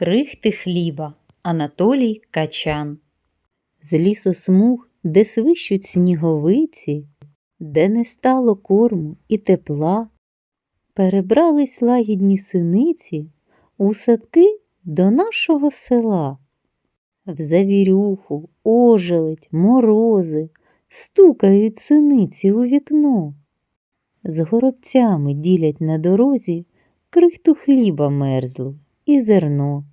Крихти хліба Анатолій Качан. З лісосмуг, де свищуть сніговиці, де не стало корму і тепла, перебрались лагідні синиці у садки до нашого села. В завірюху, ожеледь, морози стукають синиці у вікно. З горобцями ділять на дорозі крихту хліба мерзлу і зерно.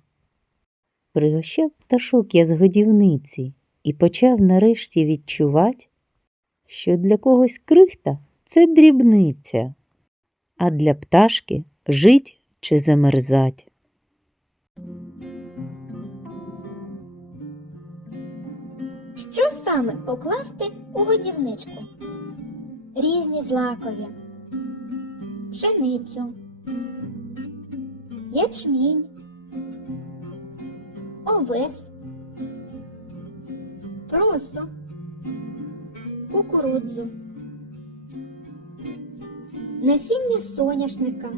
Пригощав пташок я з годівниці і почав нарешті відчувать, що для когось крихта це дрібниця, а для пташки жить чи замерзать. Що саме покласти у годівничку? Різні злакові, пшеницю, ячмінь, овес, просо, кукурудзу, насіння соняшника,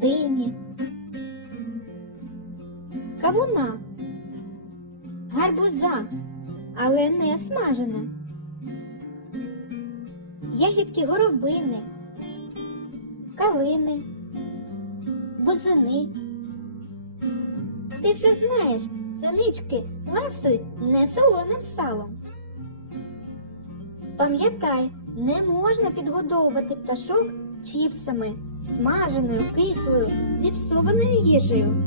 дині, кавуна гарбуза, але не смажене. Ягідки горобини, калини, бузини. Ти вже знаєш, санички ласують не солоним салом. Пам'ятай, не можна підгодовувати пташок чіпсами, смаженою, кислою, зіпсованою їжею.